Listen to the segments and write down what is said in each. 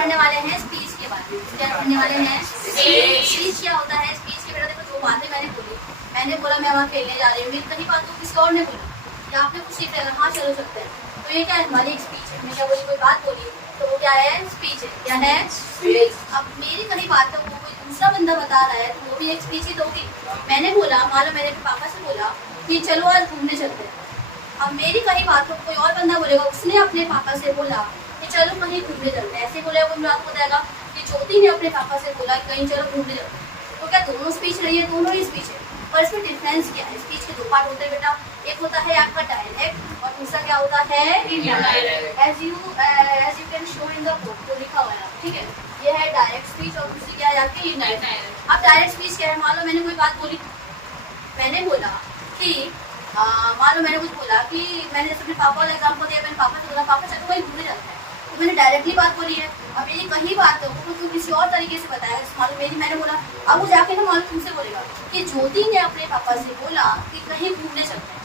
पढ़ने वाले हैं स्पीच के बारे में। क्या पढ़ने वाले हैं? स्पीच क्या होता है? स्पीच के बेटा देखो दो बातें मैंने बोला मैं वहाँ खेलने जा रही हूँ, मेरी कहीं बात तो किसी और ने बोली या आपने कुछ सीख लिया, हाँ चलो सकते हैं, तो ये क्या है? हमारी एक स्पीच है। मैंने कोई बात बोली तो वो क्या है? स्पीच है। क्या है? स्पीच। अब मेरी कहीं बात है वो कोई दूसरा बंदा बता रहा है तो वो भी एक स्पीच ही होगी। मैंने बोला, मान लो मैंने अपने पापा से बोला कि चलो आज घूमने चलते हैं। अब मेरी कहीं बात को कोई और बंदा बोलेगा, उसने अपने पापा से बोला कि चलो कहीं घूमने चलते हैं, ऐसे बोलेगा कोई आपको बताएगा कि ज्योति ने अपने पापा से बोला कहीं चलो घूमने चलते हैं। तो क्या दोनों स्पीच रही है? दोनों ही स्पीच है, पर इसमें डिफरेंस क्या है? स्पीच के दो पार्ट होते हैं बेटा, एक होता है आपका डायरेक्ट और दूसरा क्या होता है? Indirect. As you can show in the book, तो लिखा हुआ है, ठीक है, ये है डायरेक्ट स्पीच और दूसरी क्या है आपकी? इनडायरेक्ट। अब डायरेक्ट स्पीच क्या है? मान लो मैंने कोई बात बोली, मैंने बोला कि मान लो मैंने कुछ बोला कि मैंने जैसे अपने पापा वाला एग्जाम्पल दिया, मैंने पापा से बोला पापा चलो वही घूमने जाता है, तो मैंने डायरेक्टली बात बोली है। अब मेरी कहीं बात है वो तो किसी और तरीके से बताया, मान लो मैंने बोला, अब वो जाके ना मान लो तुमसे बोलेगा कि ज्योति ने अपने पापा से बोला कि कहीं घूमने चलते हैं,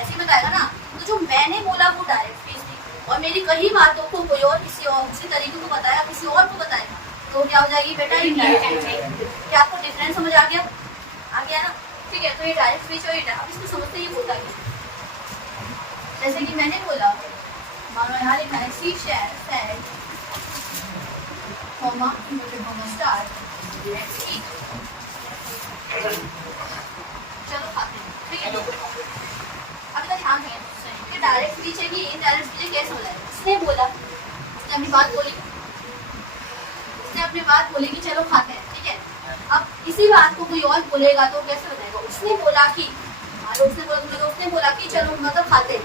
ऐसे बताएगा ना। तो जो मैंने बोला वो डायरेक्ट स्पीच थी और मेरी कहीं बातों को कोई और किसी और उसी तरीके को बताया, किसी और को बताएगा, तो क्या हो जाएगी बेटा? इनडायरेक्ट। क्या आपको डिफरेंस समझ आ गया? आ गया ना? ठीक है, तो ये डायरेक्ट स्पीच और अब इसको समझते ही होता है। जैसे कि मैंने बोला, मान लो यहाँ लिखा है शी सेड कॉमा स्टार्ट चलो खाते हैं, ठीक है। अब इतना ध्यान दें कि डायरेक्ट स्पीच है कि इनडायरेक्ट स्पीच कैसे हो जाएगा? उसने बोला, उसने अपनी बात बोली, उसने अपनी बात बोली कि चलो खाते हैं, ठीक है। अब इसी बात को कोई और बोलेगा तो कैसे हो जाएगा? उसने बोला कि, उसने बोला कि चलो मतलब खाते हैं,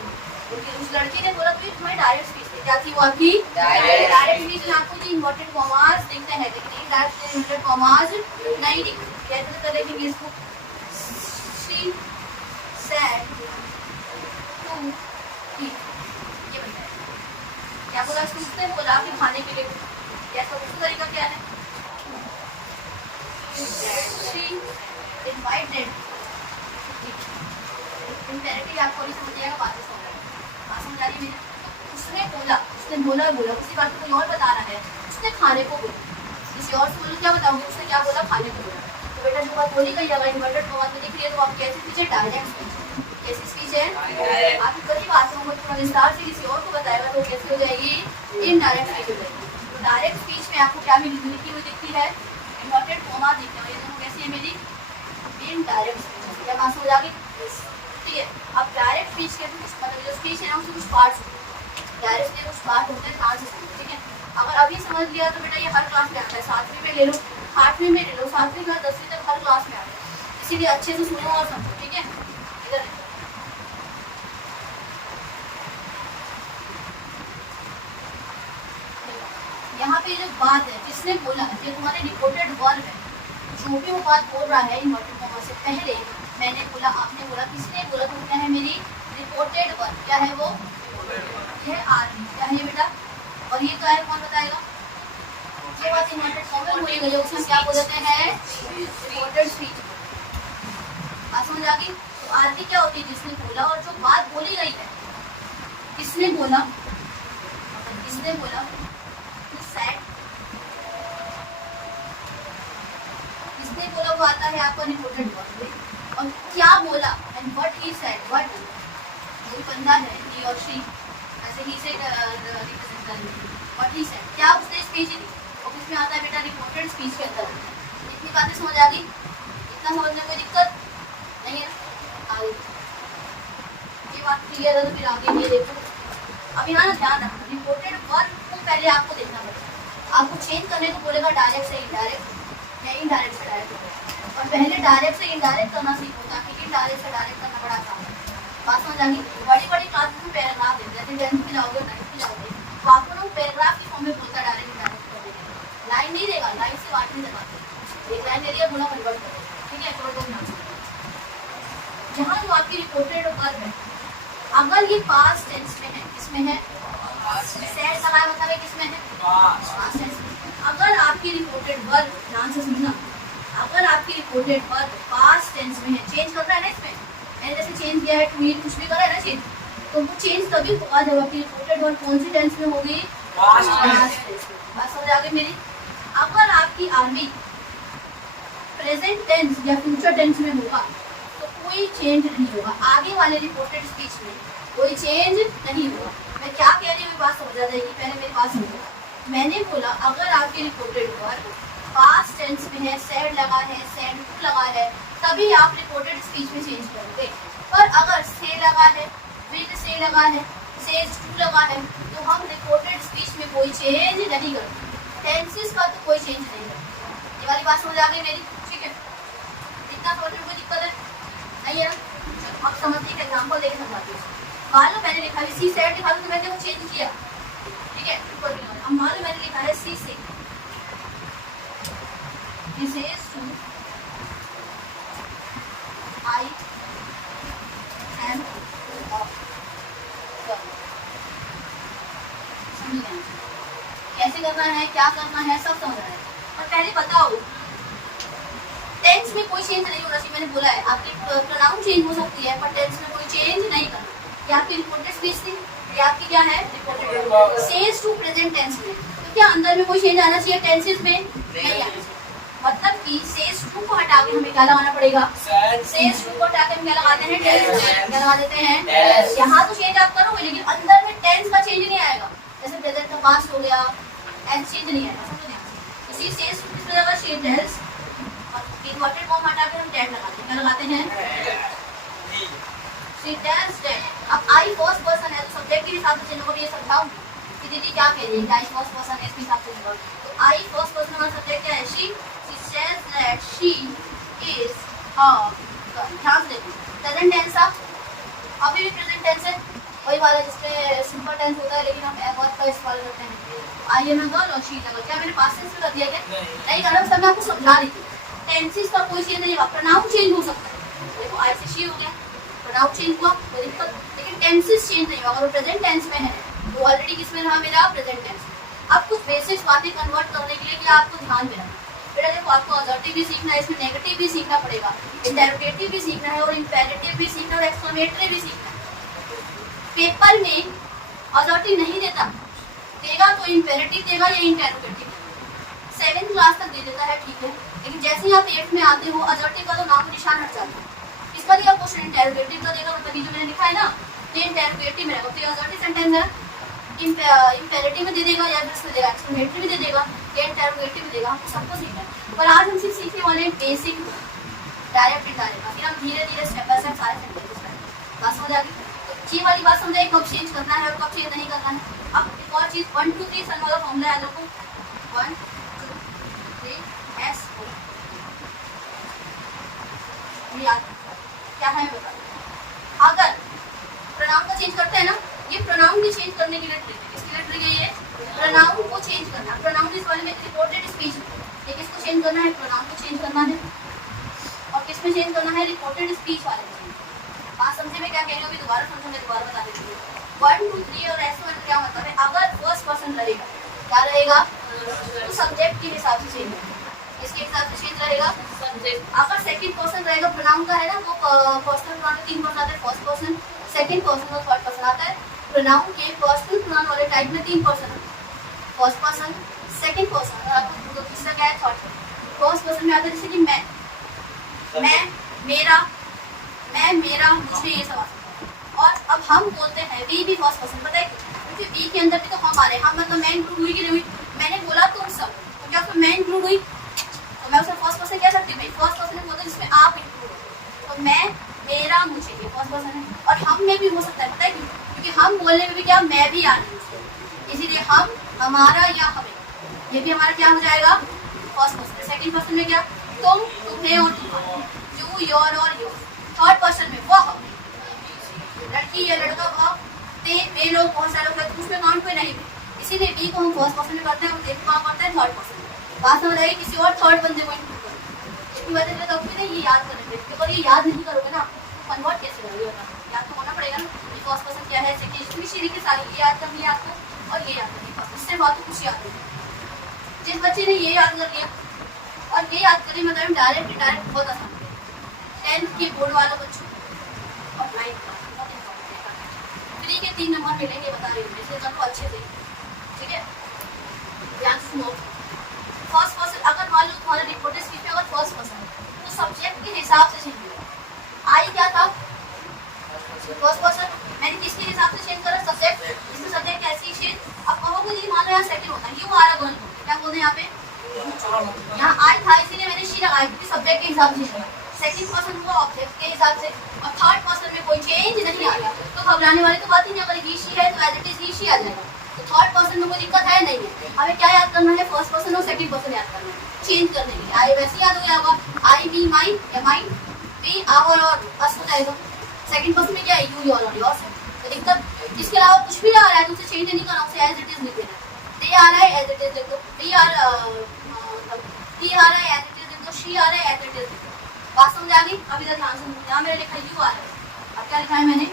उस लड़की ने बोला तो तुम्हारी डायरेक्ट स्पीच थी। क्या थी वो आपकी? Direct speech. आपको जी इन्वर्टेड कॉमास दिखते हैं लेकिन इनवर्टेड कॉमास नहीं दिखते, कैसे कर देखेंगे इसको? शी सेड टू ईट, ये बनता है। क्या बोला? उसने बोला कि खाने के लिए, कैसा उसका तरीका क्या है? She invited, इनडायरेक्टली आपको नहीं समझ आएगा, बातें समझ आ रही है। उसने बोला उसी बात को कोई और बता रहा है, उसने खाने को बोला, किसी और से बोलो क्या बताओगे? उसने क्या बोला? खाने को बोला। तो बेटा जो बात बोली गई अगर इन्वर्टेड कॉमा में दिख रही है तो आप कैसी स्पीच है? Direct speech. कैसी स्पीच है? आपकी कई बातों को थोड़ा विस्तार से किसी और को बताएगा तो कैसी हो जाएगी? इनडायरेक्ट स्पीच हो जाएगी। तो डायरेक्ट स्पीच में आपको क्या लिखी हुई दिखती है? इन्वर्टेड कॉमा दिखते हैं, ये दोनों कैसी है मेरी? Indirect speech. क्या बात समझ आ गई? ठीक है। अब डायरेक्ट स्पीच के मतलब जो स्पीच है ना उसके कुछ पार्ट्स, डायरेक्ट के कुछ पार्ट होते हैं, ध्यान से समझो, ठीक है। अगर अभी समझ लिया तो बेटा ये हर क्लास में आता है, 7वीं में ले लो, 8वीं में ले लो, 7वीं का 10वीं तक हर क्लास में आता है, इसीलिए अच्छे से सुनो और समझो, ठीक है। इधर यहाँ पे जो बात है किसने बोला, ये तुम्हारे रिपोर्टेड वर्ब है। जो भी वो बात बोल रहा है इन्वर्टेड कॉमा से पहले, मैंने बोला, आपने बोला, किसने बोला, तो क्या है मेरी? Reported verb. क्या है वो? ये आदमी। क्या है ये बेटा? और ये क्या है? कौन बताएगा? ये बात इन्वर्टेड कॉमा में बोली गई है, उसमें क्या बोलते हैं? Reported speech. बात समझ आ गई? तो आदमी क्या होती है? जिसने बोला, और जो बात बोली गई है किसने बोला? किसने बोला? किसने बोला वो आता है आपका रिपोर्टेड वर्ब में। और क्या बोला? And what he said, what कोई बंदा है ही और शी, ऐसे ही से रिप्रेजेंट करेंगे। व्हाट ही सेड, क्या उसने स्पीच दी, और किसमें आता है बेटा? रिपोर्टेड स्पीच के अंदर। इतनी बातें समझ आ गई? इतना समझने में कोई दिक्कत नहीं है? आगे ये बात क्लियर है तो फिर आगे ये देखो। अब यहाँ ना ध्यान रखना, रिपोर्टेड वर्ब को पहले आपको देखना पड़ेगा। आपको चेंज करने को बोलेगा डायरेक्ट से इनडायरेक्ट या इनडायरेक्ट से डायरेक्ट, और पहले डायरेक्ट से इनडायरेक्ट करना सीखो ताकि इनडायरेक्ट से डायरेक्ट करना बड़ा काम है। बात समझ आ गई? बड़ी बड़ी क्लास में पैराग्राफ देते हैं, जैसे 10th में जाओगे 9th में जाओगे तो आपको ना पैराग्राफ की फॉर्म में बोलता है डायरेक्ट इनडायरेक्ट कर देगा, लाइन नहीं देगा, लाइन से बात नहीं देगा, एक लाइन दे दिया बोला कन्वर्ट कर देगा, ठीक है। थोड़ा ध्यान से यहाँ जो आपकी रिपोर्टेड वर्ब है, अगर ये पास्ट टेंस में है, किसमें है? सेड का मतलब है किसमें है? पास्ट टेंस में। अगर आपकी रिपोर्टेड वर्ब, ध्यान से सुनना, अगर आपकी रिपोर्टेड वर्ब पास्ट टेंस में है, चेंज कर रहा है ना इसमें, मैंने जैसे चेंज किया है टू ईट, कुछ भी करा है ना चेंज, तो वो चेंज तभी होगा जब आपकी रिपोर्टेड वर्ब कौन सी टेंस में होगी? पास्ट टेंस में। बात समझ आगे मेरी, अगर आपकी आर्मी प्रेजेंट टेंस या फ्यूचर टेंस में होगा तो कोई चेंज नहीं होगा, आगे वाले रिपोर्टेड स्पीच में कोई चेंज नहीं होगा। मैं क्या कह रही हूँ बात समझ आ जाएगी, पहले मेरी बात समझो। मैंने बोला अगर आपके रिपोर्टेड वर्ब पास्ट टेंस में है, सेड लगा है, सेड टू लगा है, तभी आप रिपोर्टेड स्पीच में चेंज करोगे। पर अगर से लगा है, विद से लगा है, सेज टू लगा है, तो हम रिपोर्टेड स्पीच में कोई चेंज नहीं करते। टेंसेस का तो कोई चेंज नहीं करते। ये वाली बात समझ आ गई मेरी? ठीक है, इतना समझने में कोई दिक्कत है नहीं है? अब समझते एक एग्जाम्पल देके समझाती हूँ। मान लो मैंने लिखा है सी सेड लिखा तो मैंने वो चेंज किया, ठीक है। अब मान लो मैंने लिखा है she says, this is to I am कैसे करना है, क्या करना है, सब समझ रहा है। और पहले बताओ टेंस में कोई चेंज नहीं होना चाहिए। मैंने बोला है आपकी प्रोनाउन चेंज हो सकती है पर टेंस में कोई चेंज नहीं करना। ये आपकी रिपोर्टेड स्पीच थी, ये आपकी क्या है reported says to present tense में, तो क्या अंदर में कोई चेंज आना चाहिए? टेंसेस में नहीं आना चाहिए। मतलब कि सेज टू को हटा के हमें क्या लगाना पड़ेगा? सेज टू को हटा के हम क्या लगाते हैं? टेंस। क्या लगा देते हैं? यहाँ तो चेंज आप करोगे लेकिन अंदर में टेंस का चेंज नहीं आएगा। जैसे प्रेजेंट का पास्ट हो गया, एंड चेंज नहीं आएगा, समझ? इसी सेज टू किसमें लगा? शी टेल्स, और इन्वर्टेड फॉर्म हटा के हम टेन लगाते हैं। क्या लगाते हैं? She tells that. अब आई फर्स्ट पर्सन है तो सब्जेक्ट के हिसाब से चीजों को भी ये समझाऊं कि दीदी क्या कह रही है, आई फर्स्ट पर्सन है इसके हिसाब से चीजों। तो आई फर्स्ट पर्सन हमारा सब्जेक्ट क्या है? She says that she is a girl। ध्यान से देखो प्रेजेंट टेंस अभी भी प्रेजेंट टेंस है, वही वाला जिसमें सिंपल टेंस होता है लेकिन हम वर्ब का इस्तेमाल करते हैं। आई एम अ गर्ल और शी इज अ गर्ल। क्या मैंने पास्ट टेंस में कर दिया? क्या नहीं करना, बस मैं आपको समझा रही थी। टेंसेस का कोई चेंज नहीं होगा, प्रोनाउन चेंज हो सकता है। देखो आई से शी हो गया, प्रोनाउन चेंज हुआ कोई दिक्कत, लेकिन टेंसेस चेंज नहीं होगा। अगर वो प्रेजेंट टेंस में है तो ऑलरेडी किसमें रहा? मेरा प्रेजेंट टेंस। अब कुछ बेसिक्स बातें कन्वर्ट करने के लिए क्या आपको ध्यान देना है? बेटा देखो आपको अजर्टिव भी सीखना है, इसमें नेगेटिव भी सीखना पड़ेगा, इंटरोगेटिव भी सीखना है और इंपेरेटिव भी सीखना है और एक्सक्लेमेटरी भी सीखना है। पेपर में अजर्टिव नहीं देता, देगा तो इंपेरेटिव देगा या इंटरोगेटिव। 7th क्लास तक दे देता है, ठीक है, लेकिन जैसे ही आप 8th में आते हो अजर्टिव का तो नाम निशान हट जाता है। इसका दिया क्वेश्चन इंटरोगेटिव का देगा, मतलब जो मैंने लिखा है ना तो इंटरोगेटिव में रहेगा, तो अजर्टिव सेंटेंस है इंपेरेटिव में दे देगा या फिर देगा एक्सक्लेमेटरी में दे देगा या इंटरोगेटिव में देगा। हमको सबको सीखना है। पर आज हम सिर्फ सीखने वाले हैं बेसिक, डायरेक्ट इनडायरेक्ट, फिर हम धीरे धीरे स्टेप बाय स्टेप सारे सेंटेंसेस करेंगे। बात समझ आ गई? तो ये वाली बात समझाई कब चेंज करना है और कब चेंज नहीं करना है। अब एक और चीज 1 2 3 सन वाला फॉर्मूला है लोगों को, 1 2 3 S O याद क्या है बता। अगर प्रोनाउन का चेंज करते हैं ना, ये प्रोनाउन भी चेंज करने के लिए ट्रिक है। किसके लिए ट्रिक है ये? प्रोनाउन को चेंज करना। प्रोनाउन इस वाले में रिपोर्टेड स्पीच में ये किसको चेंज करना है? प्रोनाउन को चेंज करना है। और किसमें चेंज करना है? रिपोर्टेड स्पीच वाले में। बात समझे में क्या कह रही हूँ? दोबारा समझो, मैं दोबारा बता देती हूँ। 1 2 3 और S1 क्या मतलब है? अगर फर्स्ट पर्सन रहेगा क्या रहेगा? तो सब्जेक्ट के हिसाब से चेंज रहेगा, इसके हिसाब से चेंज रहेगा सब्जेक्ट। अगर सेकंड पर्सन रहेगा, प्रोनाउन का है ना, वो पर्सनल प्रोनाउन में 3 पर्सन आता है, फर्स्ट पर्सन, सेकंड पर्सन और थर्ड पर्सन आता है। प्रोनाउन के पर्सनल प्रोनाउन वाले टाइप में 3 पर्सन आता है, फर्स्ट पर्सन, सेकंड पर्सन और आपको तीसरा क्या है? Third person. फर्स्ट पर्सन में आता है जैसे कि मैं, मेरा, मैं, मेरा, मुझे, ये सब आता है। और अब हम बोलते हैं वी भी फर्स्ट पर्सन, पता है क्योंकि वी के अंदर भी तो हम आ रहे हैं। हम मतलब मैं इंक्लूड हुई कि नहीं हुई? मैंने बोला तुम सब, तो क्या उसमें मैं इंक्लूड हुई? तो मैं उसमें फर्स्ट पर्सन कह सकती हूँ? फर्स्ट पर्सन में बोलते हैं जिसमें आप इंक्लूड हो। तो मैं, मेरा, मुझे, ये फर्स्ट पर्सन है। और हम में भी हो सकता है, पता है क्यों? क्योंकि हम बोलने में भी क्या मैं भी आ रही हूँ, इसीलिए हम, हमारा या हमें, ये भी हमारा क्या हो जाएगा? First person. सेकंड पर्सन में क्या? तुम, तुम्हें और तुम्हारा, यू, योर और योर। थर्ड पर्सन में वह, लड़की या लड़का, वह, ते, वे लोग, बहुत सारे लोग, उसमें काउंट कोई नहीं। इसीलिए बी को हम फर्स्ट पर्सन में करते हैं और देखो कहाँ करते हैं? थर्ड पर्सन में। बात समझ आएगी? किसी और थर्ड बंदे को इंक्लूड करो। इसकी वजह से कभी नहीं ये याद करेंगे, अगर ये याद नहीं करोगे ना कन्वर्ट कैसे करोगे? याद तो होना पड़ेगा ना। ये फर्स्ट पर्सन क्या है, सेकंड, इसी के सारी ये याद करनी है आपको और ये याद करनी है। इससे बात कुछ याद नहीं। जिस बच्चे ने ये याद कर लिया और ये याद करी, मतलब डायरेक्ट बहुत आसान है। 10th के बोर्ड वालों बच्चों और 9th क्लास बहुत इंपॉर्टेंट है। फ्री के 3 नंबर मिलेंगे, बता रही हूँ, इसलिए करो अच्छे से, ठीक है? ध्यान से सुनो। था, यू आर अ गर्ल, क्या बोलते हैं यहाँ पे, यहाँ आई था इसीलिए मैंने शी लगाया क्योंकि सब्जेक्ट के हिसाब से, सेकंड पर्सन हुआ ऑब्जेक्ट के हिसाब से, और थर्ड पर्सन में कोई चेंज नहीं आ रहा तो घबराने वाली तो बात ही नहीं, अगर ही शी है तो as it is he she आ जाएगा। तो थर्ड पर्सन में कोई दिक्कत है नहीं है। हमें क्या याद करना है, फर्स्ट पर्सन और सेकंड पर्सन याद करना है, चेंज करने के लिए। आई वैसे याद हो गया होगा, आई मी माई या माई मी आवर और अस हो जाएगा। सेकंड पर्सन में क्या है, यू योर और योर्स है। तो दिक्कत इसके अलावा कुछ भी आ रहा है तो उसे चेंज नहीं करना, उसे एज इट इज लिख देना। दे आ रहा है एज इट इज लिख दो, वी आर ही आ रहा है एज इट इज लिख दो, शी आ रहा है एज इट इज लिख दो। बात समझ आ गई? अभी तक ध्यान से, यहाँ मैंने लिखा यू आ रहा है, अब क्या लिखा है मैंने,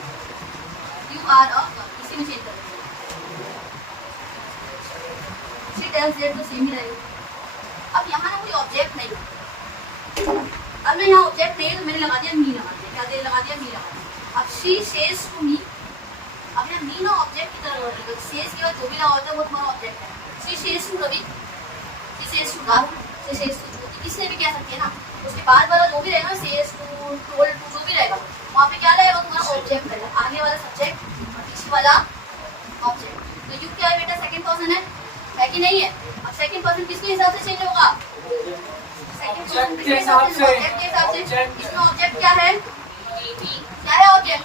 यू आर अ, इसी में चेंज कर देंगे। शी टेल्स दैट तो सेम ही रहेगा। अब यहाँ ना कोई ऑब्जेक्ट नहीं है, अब मैं यहाँ ऑब्जेक्ट नहीं है तो मैंने लगा दिया मी, लगा दिया क्या दे, लगा दिया मी लगा दिया। अब शी सेज टू मी, अब यहाँ मी ना ऑब्जेक्ट की तरह रहेगा, सेज के बाद जो भी लगा होता है वो तुम्हारा ऑब्जेक्ट है। She says to Ravi, she says to Rahul, she says to Jyoti, किससे भी कह सकती है ना। उसके बाद वाला जो भी रहेगा, सेज टू, टोल्ड टू, जो भी रहेगा वहाँ पे क्या रहेगा, तुम्हारा ऑब्जेक्ट रहेगा, आगे वाला सब्जेक्ट और पीछे वाला ऑब्जेक्ट। तो यू क्या है बेटा, सेकंड पर्सन है कि नहीं है। अब सेकंड पर्सन किसके हिसाब से चेंज होगा, सेकंड पर्सन के हिसाब से, ऑब्जेक्ट के हिसाब से। इसमें ऑब्जेक्ट क्या है, क्या है ऑब्जेक्ट,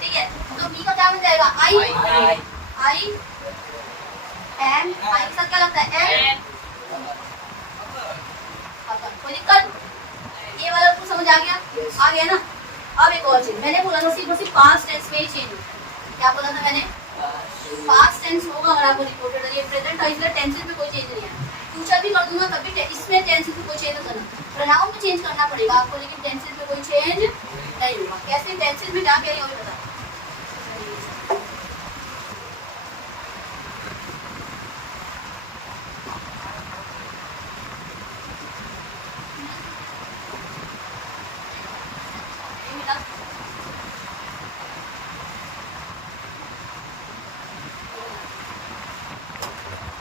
ठीक है। तो मी का क्या बन जाएगा, आई, आई एम, आई के साथ क्या लगता है, एम। कोई दिक्कत, ये वाला आपको समझ आ गया ना। अब एक और चीज मैंने बोला था, सिर्फ और सिर्फ पास्ट टेंस में ही चेंज होगा। क्या बोला था मैंने, पास्ट टेंस होगा अगर आपको रिपोर्टेड है। ये प्रेजेंट है इसलिए टेंसेस में कोई चेंज नहीं है। फ्यूचर भी कर दूंगा तब भी इसमें टेंसेस में कोई चेंज नहीं करना, प्रोनाउन में चेंज करना पड़ेगा आपको, लेकिन टेंसेस में कोई चेंज नहीं होगा। कैसे टेंसेस में क्या कह रही है बता,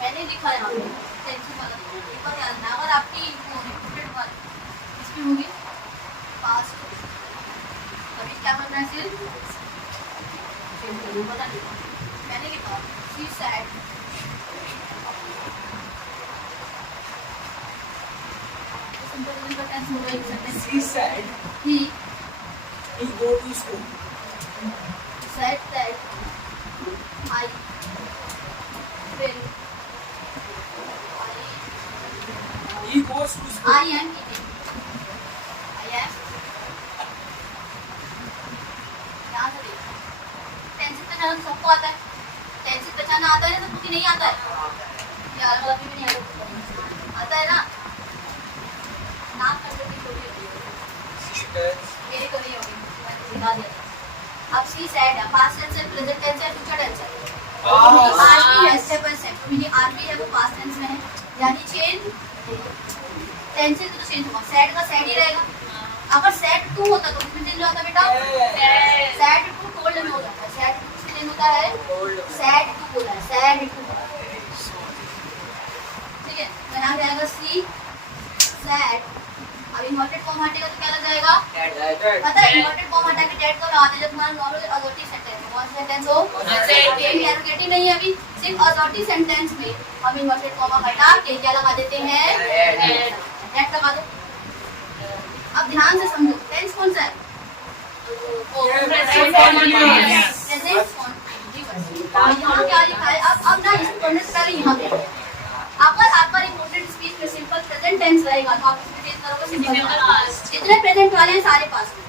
मैंने लिखा है यहाँ पे टेंशन वाला, एक बार ध्यान रखना। अगर आपकी रिपोर्टेड वाली इसमें होगी पास्ट, अभी क्या करना है, सिर्फ पता नहीं मैंने लिखा शी सैड, सिंपल का टेंस होगा एक sentence, She said he go to school. said that I will, He goes to school. I am eating, I am, यहाँ से देखो टेंसेस पहचाना तो सबको आता है, टेंसेस पहचाना आता है ना, तो कुछ नहीं आता है, यार अलग भी नहीं आता है ना। नाम करके भी छोटी होती है, मेरी तो नहीं होगी, मैंने सिखा दिया था। अब सी सैड है, पास्ट टेंस है, प्रेजेंट टेंस है, फ्यूचर टेंस है। आरबी है, step by step, meaning RB है वो पास्ट टेंस में है, यानी चेंज टेंसेस तो चेंज होगा। सैड का सैड ही रहेगा। अगर सैड टू होता तो किसमें चेंज होता बेटा, सैड टू टोल्ड में हो जाता है। सैड टू किसमें चेंज होता है, सैड टू बोला है, सैड टू, ठीक है। तो यहाँ जाएगा सी सैड, अब इन्वर्टेड फॉर्म हटेगा तो क्या लग जाएगा, पता है इन्वर्टेड फॉर्म हटा के डेट को लगाते हैं जब तुम्हारा नॉर्मल अजर्टिव सेंटेंस है। कौन सा सेंटेंस हो, इंटरोगेटिव नहीं है अभी, सिर्फ अजर्टिव सेंटेंस में हम इन्वर्टेड फॉर्म हटा के क्या लगा देते हैं, डेट लगा दो। अब ध्यान से समझो, टेंस कौन सा है, प्रेजेंट कॉन्टिन्यूअस। यहाँ क्या लिखा है, अब ना इसको पढ़ने से पहले यहाँ पे अगर आपका रिपोर्टेड स्पीच में सिंपल प्रेजेंट टेंस रहेगा तो आप इसमें चेंज करोगे सिंपल पास्ट। जितने प्रेजेंट वाले हैं सारे पास्ट में,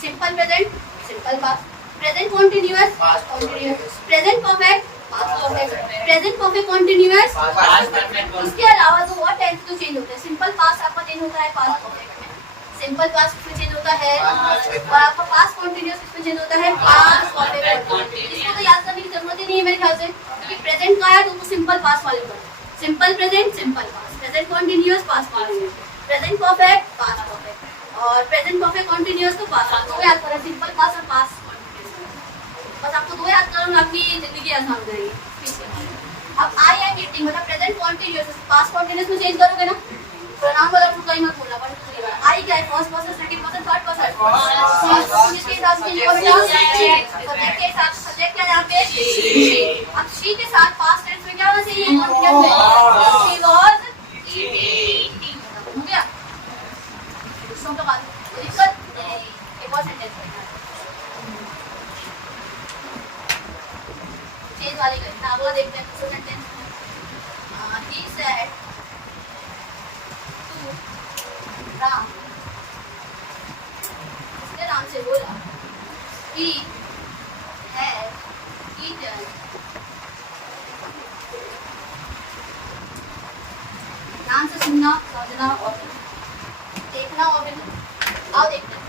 simple present, simple past, present continuous, past continuous, present perfect, past perfect, present perfect continuous, past perfect. इसके अलावा तो और टेंस तो चेंज होते हैं। सिंपल पास्ट आपका चेंज होता है पास्ट परफेक्ट में, सिंपल पास्ट किसमें चेंज होता है, और आपका पास्ट कॉन्टिन्यूअस किसमें चेंज होता है, पास्ट परफेक्ट। इसको तो याद करने की जरूरत ही नहीं है मेरे ख्याल से, क्योंकि प्रेजेंट का है तो वो सिंपल पास्ट वाले पर, simple present, simple past, present continuous, past continuous, present perfect, past perfect, और प्रेजेंट परफेक्ट कॉन्टिन्यूअस तो पास्ट। तो याद करें सिंपल पास्ट और पास्ट कॉन्टिन्यूअस, बस आपको दो याद करो, आपकी जिंदगी आसान हो जाएगी। अब आई एम ईटिंग मतलब प्रेजेंट कॉन्टिन्यूअस, पास्ट कॉन्टिन्यूअस में चेंज करोगे ना, प्रोनाउन वाला रूल कहीं मत बोलना, बट आई क्या है, first person, second person, third person, first person के हिसाब से चेंज होगा, सब्जेक्ट के हिसाब से, सब्जेक्ट क्या है यहाँ पे, अब शी के साथ पास्ट टेंस में क्या क्या होना चाहिए? She was eating. हो गया? दूसरों का बात कोई दिक्कत नहीं। एक और सेंटेंस चेंज वाले करें ना, अगला देखते हैं दूसरा sentence. He said to Ram, उसने राम से बोला, he had eaten ध्यान से सुनना, समझना और देखना और फिर आओ देखते हैं।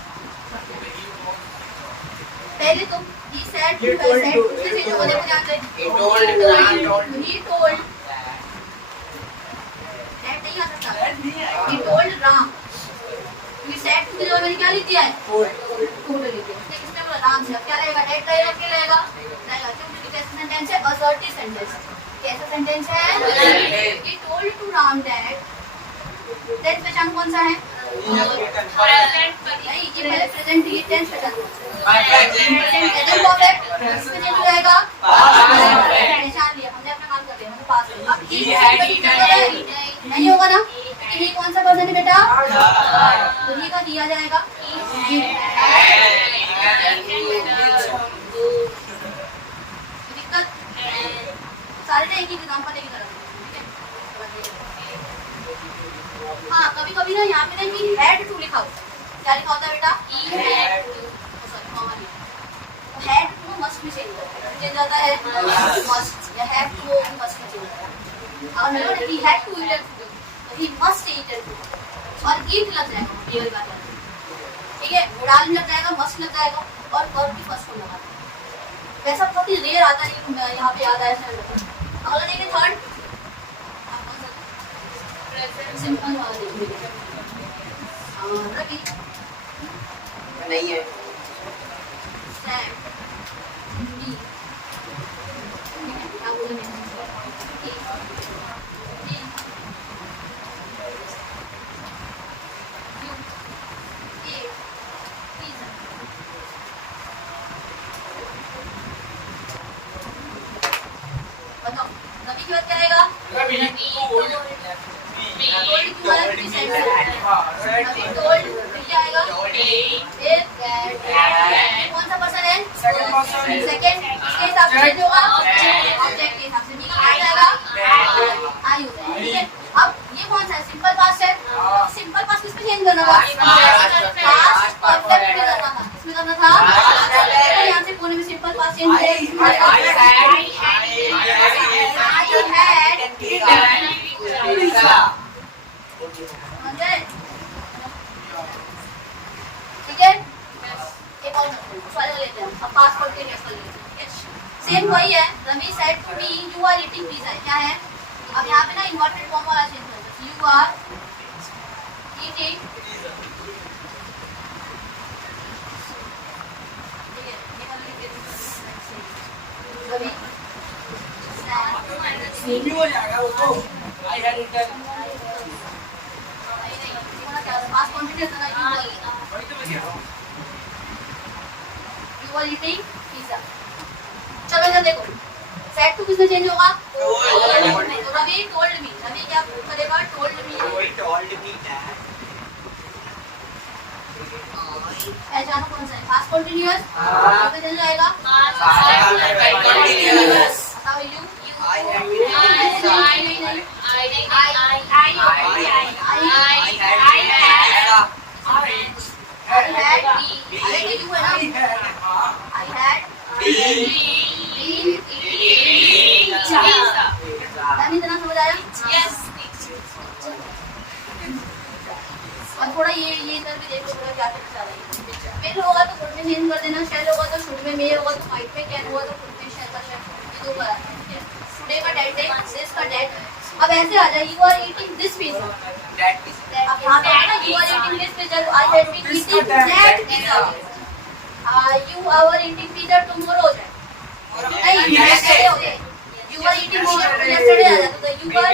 पहले तो he said to her said उससे चेंज होगा, देखो ध्यान से he told that नहीं आ सकता, he told Ram, he said to जो मैंने क्या लिख दिया है told लिख दिया। किसने बोला? राम से। अब क्या रहेगा? डेट रहेगा, क्या रहेगा? क्योंकि कैसा सेंटेंस है? Assertive sentence. कैसा सेंटेंस है? he told to Ram that tense पहचान कौन सा है? नहीं, ये पहले प्रेजेंट, ये टेंस पहचान कौन सा है? Present perfect. इसमें चेंज हो जाएगा पहचान लिया हमने, अपना काम कर लिया, मतलब पास। अब ही नहीं होगा ना, क्योंकि ही कौन सा पर्सन है बेटा? तो ही का दिया जाएगा दिक्कत सारे ना एक ही एग्जांपल की तरफ। हाँ, कभी कभी ना यहाँ पे ना ही हैड टू लिखा होता है। क्या लिखा होता है बेटा? हैड टू मस्ट में चेंज होता है, मस्ट या हैड टू मस्ट में चेंज होता है। और नहीं ही हैड टू ईट तो ही मस्ट ईट और ईट लग जाएगा, ये वाली बात है। ठीक है, डाल लग जाएगा, मस्ट लग जाएगा और वर्ब भी फर्स्ट में लगा। वैसा बहुत ही रेयर आता है, यहाँ पे याद आया। अगला देखिए थर्ड, सिंपल वाला देखिए। रवि नहीं है। सैम मी क्या बोले मैंने? बताओ रवि की बात क्या आएगा? कौन सा पर्सन है? सेकंड। इसके हिसाब से जो होगा ऑब्जेक्ट के हिसाब से भी क्या जाएगा? आई होगा। ठीक है, अब ये कौन सा है? सिंपल पास्ट है। सिंपल पास्ट किस पे चेंज करना था? पास्ट परफेक्ट पे करना था। किसमें करना था? तो यहाँ से कोने में सिंपल पास्ट चेंज करें। ठीक है, एक और सवाल लेते हैं। अब पास कंटिन्यूअस कर लेते हैं। सेम वही है। Ramesh said to me you are eating pizza. क्या है? अब यहाँ पे ना इन्वर्टेड फॉर्म वाला चेंज करते हैं। यू आर ईटिंग, ठीक है, ये वाला लिख देते हैं। रवि सेम ही हो जाएगा वो तो। I had eaten. Pass continuous करना। वही तो मैं कह रहा हूँ। You are eating pizza. चलो इधर देखो, सेट टू किसमें चेंज होगा? तो रवि told me। रवि क्या करेगा? told me। पहचानो कौन सा है? पास्ट कंटिन्यूअस किसमें चेंज जाएगा? बताओ यू। इतना समझ आया? और थोड़ा ये इधर भी देखो, थोड़ा क्या करना चाह रही है। मेल होगा तो खुद में चेंज कर देना, शेल होगा तो शुड में, मे होगा तो फाइट में, कैन होगा तो खुद में शेल का शेल, ये दो बार। टुडे का डेट है, दिस का डेट। अब ऐसे आ जाए, you are eating this pizza. अब यहाँ पे ना you are eating this pizza, I have been eating that pizza. You are eating pizza tomorrow हो जाए, नहीं यस्टरडे हो जाए। यू आर ईटिंग यस्टरडे आ जाता, तो you are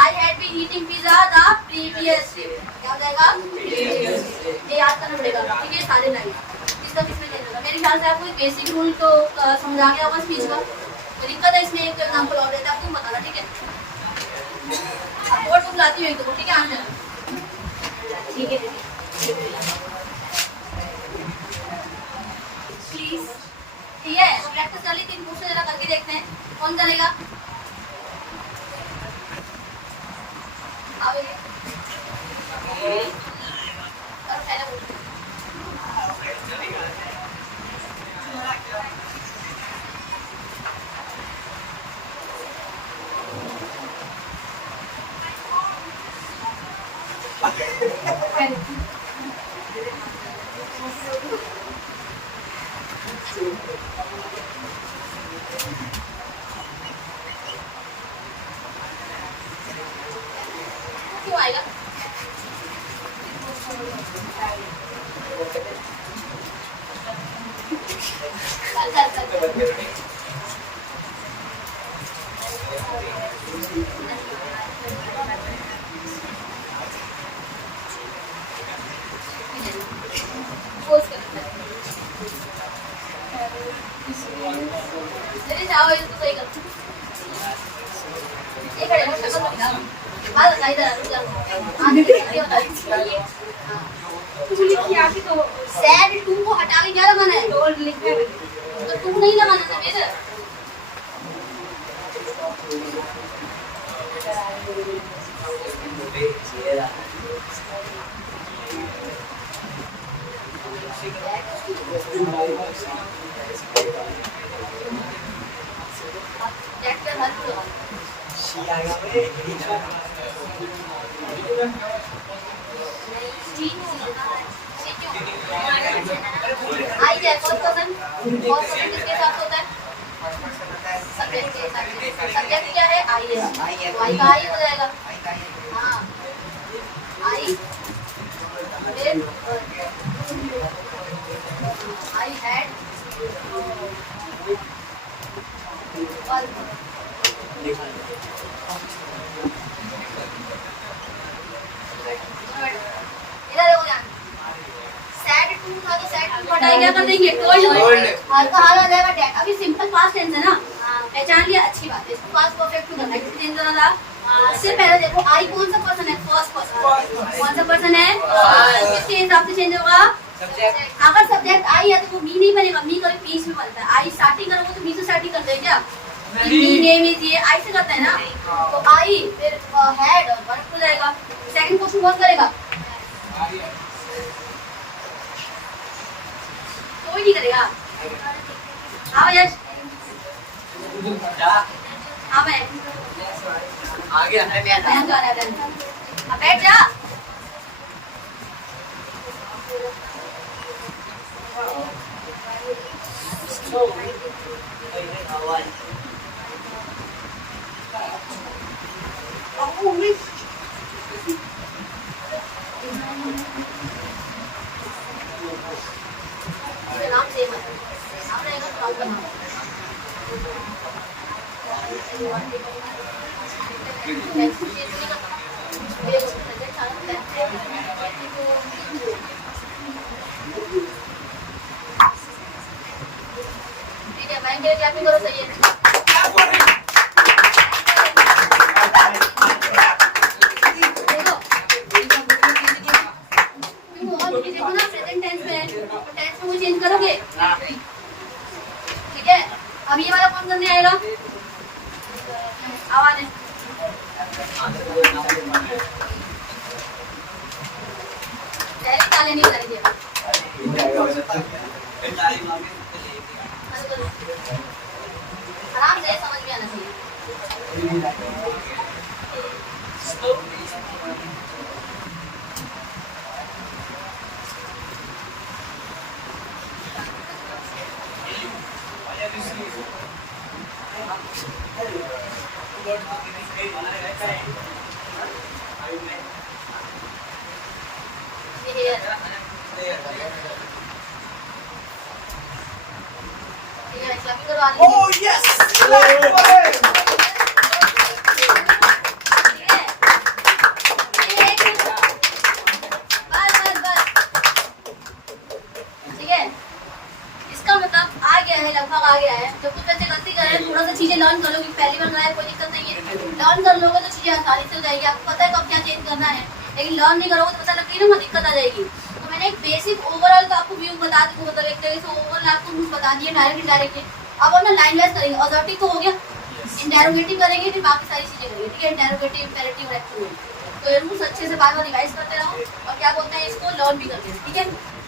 I had been eating pizza the previous day. क्या हो जाएगा? ये याद करना पड़ेगा। ठीक है, सारे लाइन किसका किसमें चेंज होगा। मेरे ख्याल से आपको एक बेसिक रूल तो समझ आ गया होगा स्पीच का। तो दिक्कत है इसमें। एक एग्जाम्पल और देता हूँ, तुम बताना, ठीक है? और तुम लाती हो एक दो, ठीक है? आना ठीक है प्लीज, ठीक है? प्रैक्टिस कर ली, 3 क्वेश्चन जरा करके देखते हैं कौन करेगा। आओ ये। और पहले बोलो। क्यों आएगा? चल। पोज कर। चलिए जाओ, ये तो सही कर। ये खड़े हो, शक्ल तो दिखाओ। बाल बताइए जरा, रुक जाओ। आगे ये बताइए। तू लिखी आके तो सैड टू को हटा के क्या लगाना है? डोर लिखा है। तो टू नहीं लगाना था मेरे। ट्रैक्टर हर को लगाना। आई जाए फर्स्ट पर्सन किसके साथ होता है? सब्जेक्ट के साथ। सब्जेक्ट क्या है? आई है। तो आई का आई हो जाएगा। हाँ, आई फिर आई हैड इधर देखो ध्यान। सैड टू था तो सैड टू हटाई क्या कर देंगे? टोल्ड। हाल का हाल आ जाएगा डेड। अभी सिंपल पास्ट टेंस है ना, पहचान लिया, अच्छी बात है। इसको पास्ट परफेक्ट टू करना है। किसी टेंस होना था। इससे पहले देखो आई कौन सा पर्सन है? First person. कौन सा पर्सन है? किसके हिसाब से चेंज होगा? अगर सब्जेक्ट आई है तो वो मी नहीं बनेगा, मी कभी बीच में बनता है। आई स्टार्टिंग करोगे तो बी से स्टार्टिंग करते हैं क्या? मी नेम इज ये आई से करते हैं ना। तो आई फिर हैड और वर्ब हो जाएगा। सेकंड क्वेश्चन कौन करेगा? कोई नहीं करेगा। आओ यश। हाँ मैं आगे हमें में आता मैं जा रहा है। अब बैठ जा। नाम सेम है। नाम रहेगा तो आपका नाम। ठीक है, बैंक के क्लैपिंग करो, सही है। देखो ना, प्रेजेंट टेंस में है तो टेंस में वो चेंज करोगे, ठीक है? अब ये वाला कौन करने आएगा? आवाज है। ताले नहीं करेंगे। आराम से समझ में आना चाहिए। Oh yes! ठीक है, इसका मतलब आ गया है, लगभग आ गया है। जब कुछ बच्चे गलती कर रहे हैं, थोड़ा सा चीजें लर्न कर लो, क्योंकि पहली बार कराया कोई दिक्कत नहीं है। लर्न कर लोगे तो चीजें आसानी से हो जाएगी, आपको पता है कब क्या चेंज करना है। लेकिन लर्न नहीं करोगे तो पता लगती है ना, वहाँ दिक्कत आ जाएगी। तो मैंने एक बेसिक ओवरऑल का आपको व्यू बता दी, मतलब एक तरीके से ओवरऑल आपको रूल्स बता दिए, डायरेक्ट इनडायरेक्टली। अब हम ना लाइन वाइज करेंगे। ऑब्जेक्टिव तो हो गया, इंटेरोगेटिव करेंगे, फिर बाकी सारी चीजें करेंगे, ठीक है। इंटेरोगेटिव, इम्पेरेटिव और एक्टिव। तो ये रूल्स अच्छे से बार बार रिवाइज करते रहो, और क्या बोलते हैं इसको, लर्न भी करते हैं, ठीक है।